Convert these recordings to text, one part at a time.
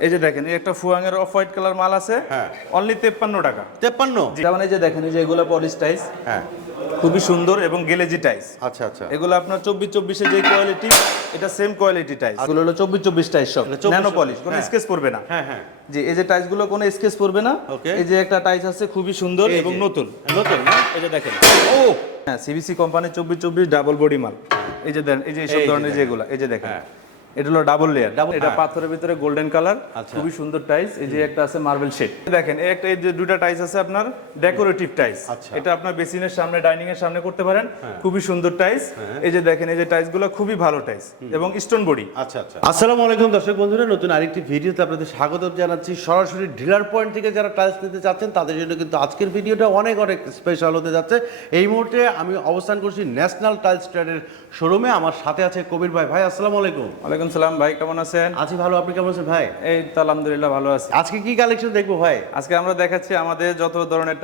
এই যে দেখেন এই একটা ফুয়াং এর অফ হোয়াইট কালার মাল আছে হ্যাঁ। অনলি তেপ্পান্ন টাকা তেপ্পান্ন যেমন এই যে দেখেন এই যে এগুলো পলিশ টাইস হ্যাঁ খুবই সুন্দর এবং গেলেজি টাইস আচ্ছা আচ্ছা এগুলো আপনার চব্বিশ চব্বিশে যে কোয়ালিটি এটা সেম কোয়ালিটি টাইস এগুলো হলো চব্বিশ চব্বিশ টাইস সব 24 ন্যানো পলিশ কোনো হ্যাঁ। স্কেচ পড়বে না হ্যাঁ হ্যাঁ জি এই যে টাইসগুলো কোনো স্কেচ পড়বে না. এই যে একটা টাইস আছে খুবই সুন্দর এবং নতুন নতুন না এই যে দেখেন ও হ্যাঁ সিবিসি কোম্পানির চব্বিশ চব্বিশ ডাবল বডি মাল এই যে দেন এই যে যে ধরনের দেখেন। যেগুলো এই যে দেখেন হ্যাঁ। এটা হলো ডাবল লেয়ার Double- এটা হ্যাঁ। পাথরের ভিতরে গোল্ডেন কালার আচ্ছা। খুবই সুন্দর টাইস এই যে একটা আছে মার্বেল শেড দেখেন এই একটা এই যে দুইটা আছে আপনার ডেকোরেটিভ টাইস আচ্ছা। এটা আপনার বেসিনের সামনে ডাইনিং এর সামনে করতে পারেন খুবই সুন্দর টাইস এই যে দেখেন এই যে গুলো খুবই ভালো টাইস এবং স্টোন বডি আচ্ছা আচ্ছা। আসসালামু আলাইকুম দর্শক বন্ধুরা নতুন আরেকটি ভিডিওতে আপনাদের স্বাগত জানাচ্ছি। সরাসরি ডিলার পয়েন্ট থেকে যারা টাইলস নিতে চাচ্ছেন তাদের জন্য কিন্তু আজকের ভিডিওটা অনেক অনেক স্পেশাল হতে যাচ্ছে। এই মুহূর্তে আমি অবস্থান করছি ন্যাশনাল টাইলস ট্রেডের শোরুমে আমার সাথে আছে কবির ভাই। ভাই আসসালামু আলাইকুম। ওয়ালাইকুম সালাম ভাই কেমন আছেন? আছি ভালো আপনি কেমন আছেন ভাই? এই তো আলহামদুলিল্লাহ ভালো আছি। আজকে কি কালেকশন দেখব ভাই? আজকে আমরা দেখাচ্ছি আমাদের যত ধরনের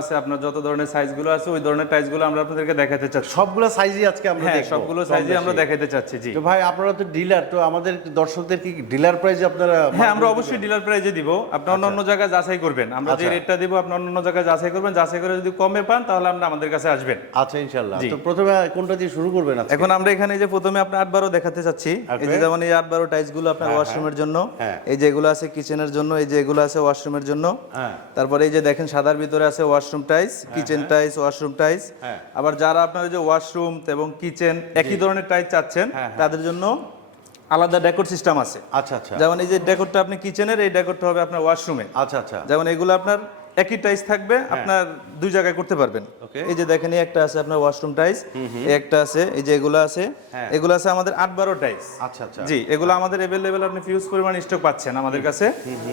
আছে আপনার যত ধরনের সাইজগুলো আছে ওই ধরনের আমরা আপনাদেরকে দেখাতে চাচ্ছি। সবগুলো সাইজই আজকে আমরা হ্যাঁ সবগুলো কম সাইজে আমরা দেখাতে চাচ্ছি জি। তো ভাই আপনারা তো ডিলার তো আমাদের দর্শকদের কি ডিলার প্রাইসে আপনারা হ্যাঁ আমরা অবশ্যই ডিলার প্রাইজে দিব। আপনি অন্য অন্য জায়গায় যাচাই করবেন। আমরা যে আচ্ছা। রেটটা দিব আপনি অন্য অন্য জায়গায় যাচাই করবেন। যাচাই করে যদি কমে পান তাহলে আপনি আমাদের কাছে আসবেন। আচ্ছা ইনশাল্লাহ জি। তো প্রথমে কোনটা দিয়ে শুরু করবেন? এখন আমরা এখানে যে প্রথমে আপনি আটবারও দেখাতে চাচ্ছি। এই যে. যেমন এই আট বারো টাইসগুলো আপনার হ্যাঁ, ওয়াশরুমের জন্য হ্যাঁ। এই যে এগুলো আছে কিচেনের জন্য এই যে এগুলো আছে ওয়াশরুমের জন্য। হ্যাঁ। তারপরে এই যে দেখেন সাদার ভিতরে আছে washroom tiles kitchen tiles washroom tiles হ্যাঁ। আবার যারা আপনার যে ওয়াশরুম এবং কিচেন একই ধরনের টাইস চাচ্ছেন হ্যাঁ, হ্যাঁ। তাদের জন্য আলাদা ডেকোর সিস্টেম আছে। আচ্ছা আচ্ছা। যেমন এই যে ডেকোরটা আপনি কিচেনের এই ডেকোরটা হবে আপনার ওয়াশরুমে আচ্ছা আচ্ছা। যেমন এগুলো আপনার একই টাইস থাকবে আপনার দুই জায়গায় করতে পারবেন. এই যে দেখেন এই একটা আছে আপনার ওয়াশরুম টাইস একটা আছে এই যে এগুলো আছে হ্যাঁ। এগুলো আছে আমাদের আট বারো টাইস আচ্ছা আচ্ছা। জি এগুলো আমাদের এভেলেবেল আপনি ফিউজ পরিমাণ স্টক পাচ্ছেন আমাদের কাছে।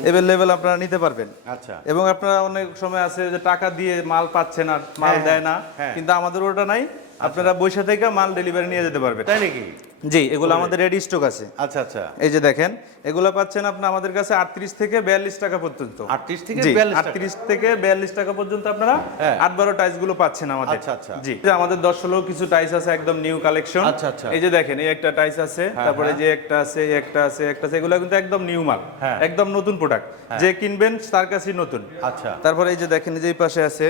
এভেলেবেল আপনারা নিতে পারবেন। আচ্ছা। এবং আপনারা অনেক সময় আছে যে টাকা দিয়ে মাল পাচ্ছেন আর মাল হ্যাঁ, দেয় না। হ্যাঁ। কিন্তু আমাদের ওটা নাই। আপনারা বৈশা থেকে মাল ডেলিভারি নিয়ে যেতে পারবেন তাই নাকি? জি এগুলো আমাদের রেডি স্টক আছে। আচ্ছা আচ্ছা। এই যে দেখেন এগুলো পাচ্ছেন আপনি আমাদের কাছে আটত্রিশ থেকে বিয়াল্লিশ টাকা পর্যন্ত। 38 থেকে 42 38 থেকে বিয়াল্লিশ টাকা পর্যন্ত আপনারা হ্যাঁ। আট বারো টাইসগুলো পাচ্ছেন আমাদের। আচ্ছা, আচ্ছা। জি যে আমাদের দশ ষোলো কিছু টাইস আছে একদম নিউ কালেকশন আচ্ছা, আচ্ছা। এই যে দেখেন এই একটা টাইস আছে তারপরে হ্যাঁ। যে একটা আছে একটা আছে একটা আছে এগুলো কিন্তু একদম নিউ মাল। হ্যাঁ। একদম নতুন প্রোডাক্ট যে কিনবেন তার কাছেই নতুন। আচ্ছা। তারপরে এই যে দেখেন এই যে এই পাশে আছে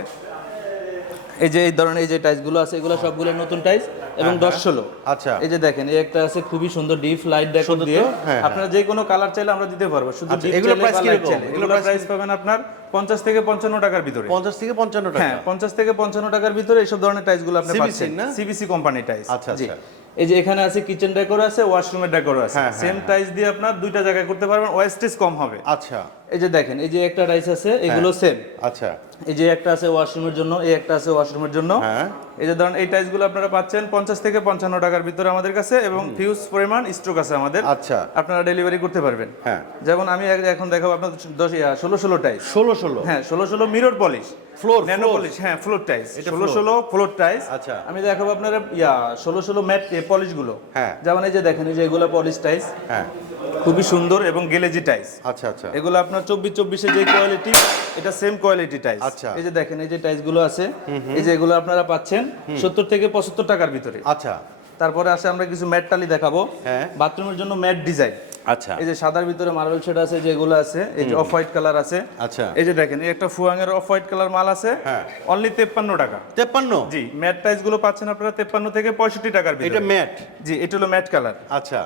এই যে এই ধরনের এই যে টাইসগুলো আছে এগুলো সবগুলো নতুন টাইস এবং দশ ষোলো আচ্ছা এই যে দেখেন এই একটা আছে খুবই সুন্দর ডিপ লাইট ডেকোর তো? দিয়ে হ্যাঁ, হ্যাঁ। আপনারা যে কোনো কালার চাইলে আমরা দিতে পারব শুধু এগুলো প্রাইস কি এগুলো কীরকম? price প্রাইস পাবেন আপনার পঞ্চাশ থেকে পঞ্চান্ন টাকার ভিতরে পঞ্চাশ থেকে পঞ্চান্ন টাকা হ্যাঁ পঞ্চাশ থেকে পঞ্চান্ন টাকার ভিতরে এইসব ধরনের টাইসগুলো আপনি পাচ্ছেন না? সিবিসি কোম্পানি টাইস আচ্ছা, আচ্ছা। এই যে এখানে আছে কিচেন ডেকোর আছে ওয়াশরুমের ডেকোর আছে। হ্যাঁ, হ্যাঁ, সেম টাইস দিয়ে আপনার দুইটা জায়গায় করতে পারবেন ওয়েস্টেজ কম হবে। আচ্ছা। এই যে দেখেন এই যে একটা টাইস আছে এগুলো সেম আচ্ছা। এই যে একটা আছে ওয়াশরুমের জন্য এই একটা আছে ওয়াশরুমের জন্য। হ্যাঁ। এই যে ধরেন এই টাইসগুলো আপনারা পাচ্ছেন পঞ্চাশ থেকে পঞ্চান্ন টাকার ভিতরে আমাদের কাছে এবং ফিউজ পরিমাণ স্ট্রোক আছে আমাদের। আচ্ছা। আপনারা ডেলিভারি করতে পারবেন। হ্যাঁ। যেমন আমি এখন দেখাবো আপনার দশ ষোলো ষোলো টাইস ষোলো ষোলো। হ্যাঁ ষোলো ষোলো mirror polish Floor, nano floor। হ্যাঁ ফ্লোর টাইস এটা ষোলো। ষোলো ফ্লোর টাইস আচ্ছা। আমি দেখাবো আপনার ইয়া ষোলো ষোলো ম্যাট পলিশগুলো। হ্যাঁ। যেমন এই যে দেখেন এই যে এগুলো পলিশ টাইস হ্যাঁ। খুবই সুন্দর এবং গেলেজি টাইস আচ্ছা আচ্ছা। এগুলো আপনার চব্বিশ চব্বিশে যে কোয়ালিটি এটা সেম কোয়ালিটি টাইস আচ্ছা। এই যে দেখেন এই যে টাইসগুলো আছে এই যে এগুলো আপনারা পাচ্ছেন সত্তর থেকে পঁচাত্তর টাকার ভিতরে। আচ্ছা। তারপরে আসে আমরা কিছু ম্যাট টালি দেখাবো। হ্যাঁ। বাথরুমের জন্য ম্যাট ডিজাইন আচ্ছা। এই যে সাদার ভিতরে মার্বেল শেড আছে যেগুলো আছে এই যে অফ হোয়াইট কালার আছে। আচ্ছা। এই যে দেখেন এই একটা ফুয়াং এর অফ হোয়াইট কালার মাল আছে হ্যাঁ। অনলি তেপ্পান্ন টাকা। তেপ্পান্ন? জি ম্যাট টাইসগুলো পাচ্ছেন আপনারা তেপ্পান্ন থেকে পঁয়ষট্টি টাকার এটা ভিতরে ম্যাট জি এটা হলো ম্যাট কালার আচ্ছা।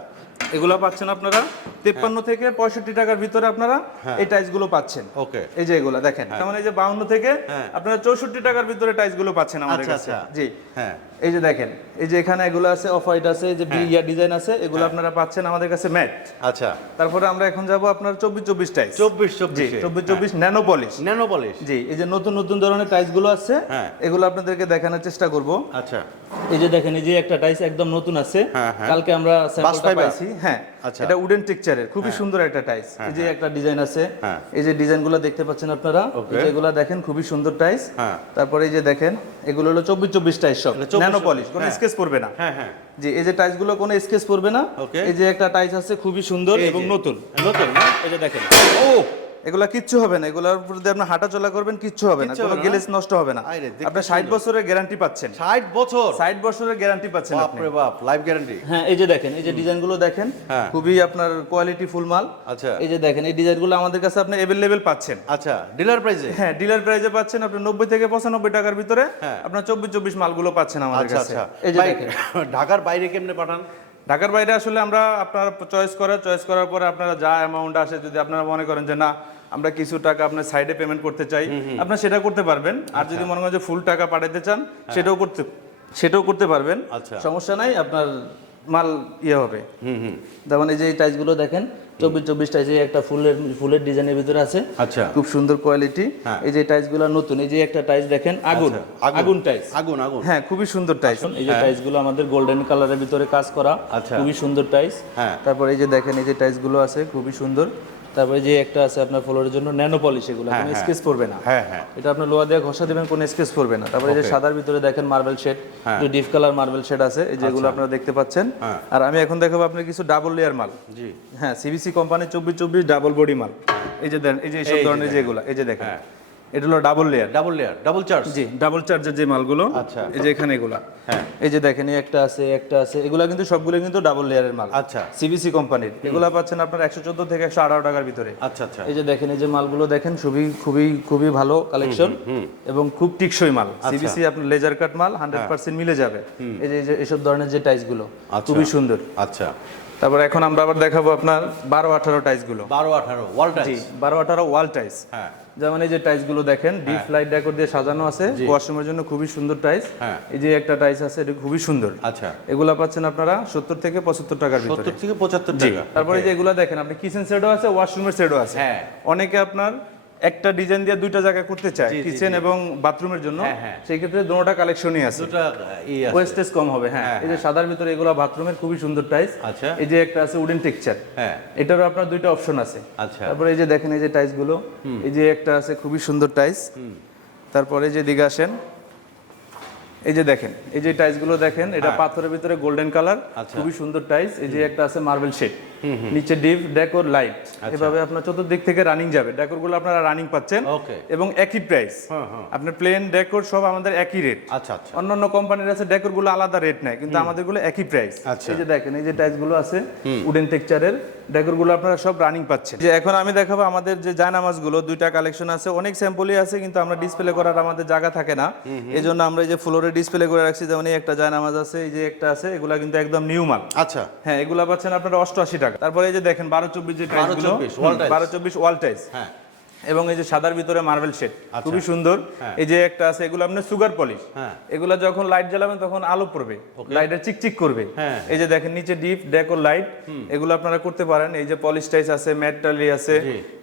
এগুলো পাচ্ছেন আপনারা তেপ্পান্ন থেকে পঁয়ষট্টি টাকার ভিতরে আপনারা হ্যাঁ। এই টাইসগুলো পাচ্ছেন। ওকে। এই যে এগুলো দেখেন। তার মানে এই যে বাউন্ন থেকে হ্যাঁ। আপনারা চৌষট্টি টাকার ভিতরে টাইসগুলো পাচ্ছেন আমাদের আচ্ছা, কাছে। আচ্ছা। জি। হ্যাঁ। এই যে দেখেন এই যে এখানে এগুলো আছে অফ হোয়াইট আছে এই যে ইয়া ডিজাইন আছে এগুলো আপনারা পাচ্ছেন আমাদের কাছে ম্যাট আচ্ছা। তারপরে আমরা এখন যাব আপনার চব্বিশ চব্বিশ টাইস চব্বিশ চব্বিশ। চব্বিশ চব্বিশ ন্যানো পলিশ ন্যানো পলিশ জি এই যে নতুন নতুন ধরনের টাইসগুলো আছে হ্যাঁ। এগুলো আপনাদেরকে দেখানোর চেষ্টা করব। আচ্ছা। এই যে দেখেন এই যে একটা টাইস একদম নতুন আছে হ্যাঁ, হ্যাঁ। কালকে আমরা স্যাম্পলটা পাইছি হ্যাঁ। আচ্ছা। এটা উডেন টেক্সচারের খুবই সুন্দর একটা টাইস এই যে একটা ডিজাইন আছে হ্যাঁ। এই যে ডিজাইনগুলো দেখতে পাচ্ছেন আপনারা এগুলো দেখেন খুবই সুন্দর টাইস হ্যাঁ। তারপরে এই যে দেখেন এগুলো হলো চব্বিশ চব্বিশ টাইস সব এগুলো 24 ন্যানো পলিশ কোনো হ্যাঁ। স্কেচ পড়বে না। হ্যাঁ হ্যাঁ। জি এই যে টাইসগুলো কোনো স্কেচ পড়বে না. এই যে একটা টাইস আছে খুবই সুন্দর এবং নতুন। নতুন এই যে দেখেন। ও! এগুলা কিচ্ছু হবে না। এগুলোর উপর দিয়ে আপনি হাঁটা চলা করবেন কিচ্ছু হবে না। কোনো গ্লেজ নষ্ট হবে না। আপনি ষাট সুন্দর। বছরের গ্যারান্টি পাচ্ছেন। ষাট বছর? ষাট বছরের গ্যারান্টি পাচ্ছেন আপনি। বাপরে বাপ লাইফ গ্যারান্টি হ্যাঁ এই যে দেখেন এই যে ডিজাইনগুলো দেখেন হ্যাঁ। খুবই আপনার কোয়ালিটি ফুল মাল। আচ্ছা। এই যে দেখেন এই ডিজাইনগুলো আমাদের কাছে আপনি অ্যাভেলেবেল পাচ্ছেন। আচ্ছা ডিলার প্রাইসে হ্যাঁ ডিলার প্রাইসে পাচ্ছেন আপনি নব্বই থেকে পঁচানব্বই টাকার ভিতরে। হ্যাঁ। আপনার চব্বিশ চব্বিশ মালগুলো পাচ্ছেন আমাদের আচ্ছা কাছে। আচ্ছা। এই যে দেখেন। ঢাকার বাইরে কেমনে পাঠান? ঢাকার বাইরে আসলে আমরা আপনার চয়েস করে চয়েস করার পরে আপনারা যা অ্যামাউন্ট আসে যদি আপনারা মনে করেন যে না আমরা কিছু টাকা আপনার সাইডে পেমেন্ট করতে চাই আপনারা সেটা করতে পারবেন। আর যদি মনে করেন যে ফুল টাকা পাঠাতে চান সেটাও করতে সেটাও করতে পারবেন। আচ্ছা। সমস্যা নাই আপনার মাল ইয়ে হবে। হুম হুম। যেমন এই যে এই টাইসগুলো দেখেন চব্বিশ চব্বিশ টাইজ একটা ফুলের ফুলের ডিজাইনের ভিতরে আছে। আচ্ছা। খুব সুন্দর কোয়ালিটি হ্যাঁ। এই যে টাইসগুলো নতুন এই যে একটা টাইস দেখেন আগুন আচ্ছা, আগুন টাইস আগুন আগুন। হ্যাঁ খুবই সুন্দর টাইস এই যে টাইসগুলো আমাদের গোল্ডেন কালারের ভিতরে কাজ করা। আচ্ছা। খুবই সুন্দর টাইস হ্যাঁ। তারপর এই যে দেখেন এই যে টাইসগুলো আছে খুবই সুন্দর। তারপরে যে একটা আছে আপনার ফ্লোরের জন্য ন্যানো পলিশ এগুলো হ্যাঁ, কোনো হ্যাঁ। স্কেচ পড়বে না হ্যাঁ হ্যাঁ এটা আপনি লোহা দিয়ে ঘষা দিবেন কোনো স্কেচ পড়বে না তারপরে যে. সাদার ভিতরে দেখেন মার্বেল শেড হ্যাঁ। যে ডিপ কালার মার্বেল শেড আছে এই যেগুলো আপনারা দেখতে পাচ্ছেন হ্যাঁ। আর আমি এখন দেখাবো আপনার কিছু ডাবল লেয়ার মাল জি হ্যাঁ সিবিসি কোম্পানি চব্বিশ চব্বিশ ডাবল বডি মাল এই যে দেন এই যে এইসব ধরনের। যেগুলো এই যে দেখেন হ্যাঁ। এটা হলো double layer double layer double charge জি ডাবল চার্জের যে মালগুলো আচ্ছা। এই যে এখানে এগুলা। হ্যাঁ। এই যে দেখেন এই একটা আছে একটা আছে এগুলা কিন্তু সবগুলো কিন্তু ডাবল লেয়ারের মাল। আচ্ছা। সিবিসি কোম্পানির। এগুলা পাচ্ছেন আপনার একশো চোদ্দ থেকে একশো আঠারো টাকার ভিতরে। আচ্ছা আচ্ছা। এই যে দেখেন এই যে মালগুলো দেখেন খুবই খুবই খুবই ভালো কালেকশন এবং খুব টিকসই মাল। আচ্ছা। সিবিসি আপনার লেজার কাট মাল হান্ড্রেড পার্সেন্ট মিলে যাবে। এই যে এই যে এসব ধরনের যে টাইসগুলো আচ্ছা। খুবই সুন্দর। আচ্ছা। তারপর এখন আমরা আবার দেখাবো আপনার বারো আঠারো টাইসগুলো। বারো আঠারো ওয়াল টাইস বারো আঠারো ওয়াল টাইস হ্যাঁ। যেমন এই যে টাইসগুলো দেখেন ডিপ লাইট ডেকোর দিয়ে সাজানো আছে ওয়াশরুমের জন্য খুবই সুন্দর টাইস হ্যাঁ। এই যে একটা টাইস আছে এটা খুবই সুন্দর। আচ্ছা। এগুলা পাচ্ছেন আপনারা সত্তর থেকে পঁচাত্তর টাকার ভিতরে। সত্তর থেকে পঁচাত্তর জি। টাকা। তারপরে যে এগুলা দেখেন আপনি কিচেন সেটও আছে ওয়াশরুমের সেটও আছে। হ্যাঁ। অনেকে আপনার একটা ডিজাইন দিয়ে দুইটা জায়গা করতে চায় কিচেন এবং বাথরুমের জন্য হ্যাঁ, হ্যাঁ। সেই ক্ষেত্রে দুটোটা কালেকশনই আছে। দুটা ওয়েস্টেজ কম হবে হ্যাঁ। এই যে সাদার ভিতরে এগুলো বাথরুমের খুবই সুন্দর টাইস আচ্ছা। এই যে একটা আছে উডেন টেক্সচার হ্যাঁ। এটারও আপনার দুইটা অপশন আছে। আচ্ছা। তারপরে এই যে দেখেন এই যে টাইসগুলো এই যে একটা আছে খুবই সুন্দর টাইস তারপরে যে দিকে আসেন এই যে দেখেন এই যে টাইসগুলো দেখেন এটা পাথরের ভিতরে গোল্ডেন কালার হ্যাঁ। আচ্ছা। খুবই সুন্দর টাইস এই যে একটা আছে মার্বেল শেড নিচে ডিপ ডেকোর লাইট। আচ্ছা। এভাবে আপনার চতুর্দিক থেকে রানিং যাবে। ডেকোরগুলো আপনারা রানিং পাচ্ছেন। এবং একই প্রাইস হ্যাঁ হ্যাঁ। আপনার প্লেন ডেকোর সব আমাদের একই রেট আচ্ছা আচ্ছা। অন্যান্য কোম্পানির আছে ডেকোরগুলো আলাদা রেট নেয় কিন্তু আমাদেরগুলো একই প্রাইস আচ্ছা। এই যে দেখেন এই যে টাইলসগুলো আছে উডেন টেক্সচারের ডেকোরগুলো আপনারা সব রানিং পাচ্ছেন। যে এখন আমি দেখাবো আমাদের যে জায়নামাজগুলো দুইটা কালেকশন আছে। অনেক স্যাম্পলই আছে কিন্তু আমরা ডিসপ্লে করার আমাদের জায়গা থাকে না। এই জন্য আমরা এই যে ফ্লোরে ডিসপ্লে করে রাখছি যেমন এই একটা জায়নামাজ আছে এই যে একটা আছে এগুলা কিন্তু একদম নিউ মাল। আচ্ছা। হ্যাঁ এগুলা পাচ্ছেন আপনারা অষ্টআশি টাকা। তারপরে এই যে দেখেন বারো চব্বিশ যে বারো চব্বিশ 12-24 বারো চব্বিশ ওয়াল টাইস হ্যাঁ। এবং এই যে সাদার ভিতরে মার্বেল শেড খুবই সুন্দর। হ্যাঁ। এই যে একটা আছে এগুলো আপনার সুগার পলিশ। হ্যাঁ। এগুলা যখন লাইট জ্বালাবেন তখন আলো পড়বে। লাইটের চিকচিক করবে। হ্যাঁ। এই যে দেখেন নিচে ডিপ ডেকোর লাইট এগুলো আপনারা করতে পারেন। এই যে পলিশ টাইস আছে ম্যাট টালি আছে।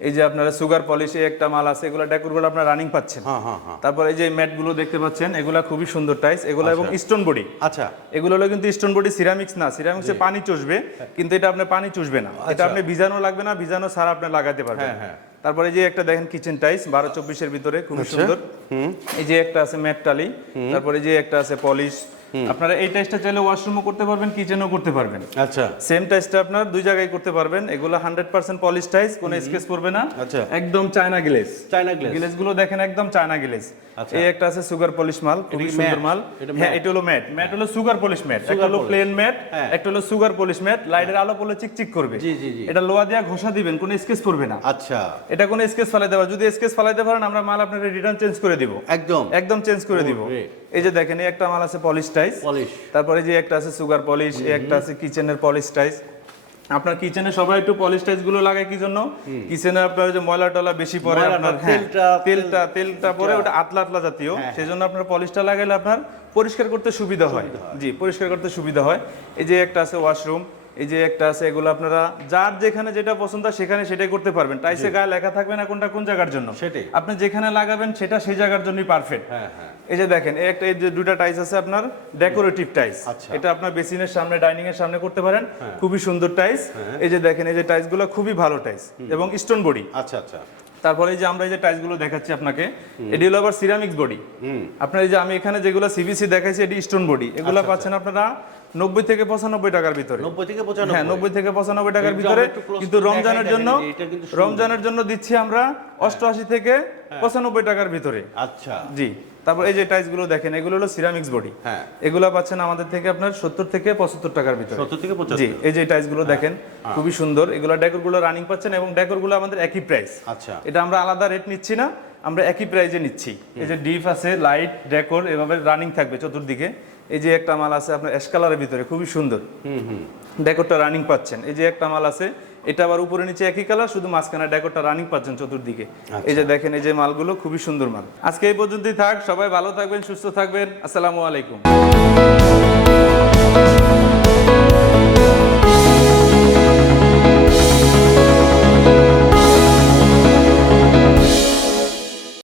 এই যে আপনারা সুগার পলিশ একটা মাল আছে এগুলো ডেকোরগুলো আপনারা রানিং পাচ্ছেন। তারপর এই যে ম্যাটগুলো দেখতে পাচ্ছেন এগুলা খুবই সুন্দর টাইস এগুলো এবং স্টোন বডি আচ্ছা। এগুলো হলো কিন্তু স্টোন বডি সিরামিক্স না। সিরামিক্সে পানি চুষবে কিন্তু এটা আপনার পানি চুষবে না। এটা আপনি ভিজানো লাগবে না ভিজানো ছাড়া আপনি লাগাতে পারবেন। হ্যাঁ, হ্যাঁ। তারপরে যে একটা দেখেন কিচেন টাইস বারো চব্বিশের ভিতরে খুব সুন্দর। এই যে একটা আছে ম্যাট টালি তারপরে যে একটা আছে পলিশ আপনারা এই টাইসটা চাইলে ওয়াশরুমও করতে পারবেন কিচেনও করতে পারবেন। আচ্ছা। সেম টাইসটা আপনার দুই জায়গায় করতে পারবেন। এগুলো হান্ড্রেড পার্সেন্ট পলিশ টাইস কোনো স্কেচ করবে না। আচ্ছা। একদম চায়না গ্লেস চায়না গ্লেসগুলো দেখেন একদম চায়না আচ্ছা। এই একটা আছে সুগার পলিশ মাল খুবই সুন্দর মাল। হ্যাঁ? এটা হলো ম্যাট। ম্যাট হলো সুগার পলিশ ম্যাট। একটা হলো প্লেন ম্যাট হ্যাঁ। একটা হলো সুগার পলিশ ম্যাট। লাইটের আলো পড়লে চিকচিক করবে। জি, জি, জি। এটা লোহা দিয়া ঘষা দিবেন কোনো স্কেচ পড়বে না। আচ্ছা। এটা কোনো স্কেচ ফালাইতে পারে যদি স্কেচ ফালাইতে পারেন আমরা মাল আপনাকে রিটার্ন চেঞ্জ করে দিব। একদম। একদম চেঞ্জ করে দিব। এই যে দেখেন এই একটা মাল আছে পলিশ টাইস পলিশ তারপরে যে একটা আছে সুগার পলিশ এই একটা আছে কিচেনের পলিশ টাইস আপনার কিচেনে সবাই একটু পলিশগুলো লাগায় কি জন্য? কিচেনে আপনার যে ময়লা টলা বেশি পরে আপনার হ্যাঁ, তেলটা- তেলটা তেলটা পরে ওটা আতলা আতলা জাতীয়। হ্যাঁ, সেই জন্য আপনার পলিশটা লাগাইলে আপনার পরিষ্কার করতে সুবিধা হয়। জি পরিষ্কার করতে সুবিধা হয়। এই যে একটা আছে ওয়াশরুম এই যে একটা আছে এগুলো আপনারা যার যেখানে যেটা পছন্দ হয় সেখানে সেটাই করতে পারবেন। টাইসে গায়ে লেখা থাকবে না কোনটা কোন জায়গার জন্য। সেটাই। আপনি যেখানে লাগাবেন সেটা সেই জায়গার জন্যই পারফেক্ট হ্যাঁ হ্যাঁ। এই যে দেখেন এই একটা এই যে দুটা টাইস আছে আপনার ডেকোরেটিভ টাইস আচ্ছা। এটা আপনার বেসিনের সামনে ডাইনিং এর সামনে করতে পারেন। খুবই সুন্দর টাইস এই যে দেখেন এই যে টাইসগুলো খুবই ভালো টাইস এবং স্টোন বডি আচ্ছা আচ্ছা। তারপরে এই যে আমরা এই যে টাইলসগুলো দেখাচ্ছি আপনাকে এটি হলো আবার সিরামিক্স বডি আপনার এই যে আমি এখানে যেগুলো সিবিসি দেখাইছি এটি স্টোন বডি এগুলো পাচ্ছেন আপনারা নব্বই থেকে পঁচানব্বই টাকার ভিতরে। নব্বই থেকে হ্যাঁ নব্বই থেকে পঁচানব্বই টাকার ভিতরে। কিন্তু রমজানের জন্য। রমজানের জন্য দিচ্ছি আমরা অষ্টআশি থেকে পঁচানব্বই টাকার ভিতরে। আচ্ছা। জি। তারপর এই যে টাইলসগুলো দেখেন এগুলো হলো সিরামিক্স বডি হ্যাঁ। এগুলো পাচ্ছেন আমাদের থেকে আপনার সত্তর থেকে পঁচাত্তর টাকার ভিতরে। সত্তর থেকে জি এই যে টাইলসগুলো দেখেন খুবই সুন্দর। এগুলো ডেকোরগুলো রানিং পাচ্ছেন এবং ডেকোরগুলো আমাদের একই প্রাইস আচ্ছা। এটা আমরা আলাদা রেট নিচ্ছি না আমরা একই প্রাইজে নিচ্ছি। এই যে ডিপ আছে লাইট ডেকোর এভাবে রানিং থাকবে চতুর্দিকে। এই যে একটা মাল আছে আপনার এসকালারের ভিতরে খুবই সুন্দর। হুম হুম। ডেকোরটা রানিং পাচ্ছেন। এই যে একটা মাল আছে এটা আবার উপরে নিচে একই কালার শুধু মাঝখানে ডেকোরটা রানিং পাচ্ছেন চতুর্দিকে। এই যে দেখেন এই যে মালগুলো খুবই সুন্দর মাল। আজকে এই পর্যন্তই থাক সবাই ভালো থাকবেন সুস্থ থাকবেন। আসসালামু আলাইকুম।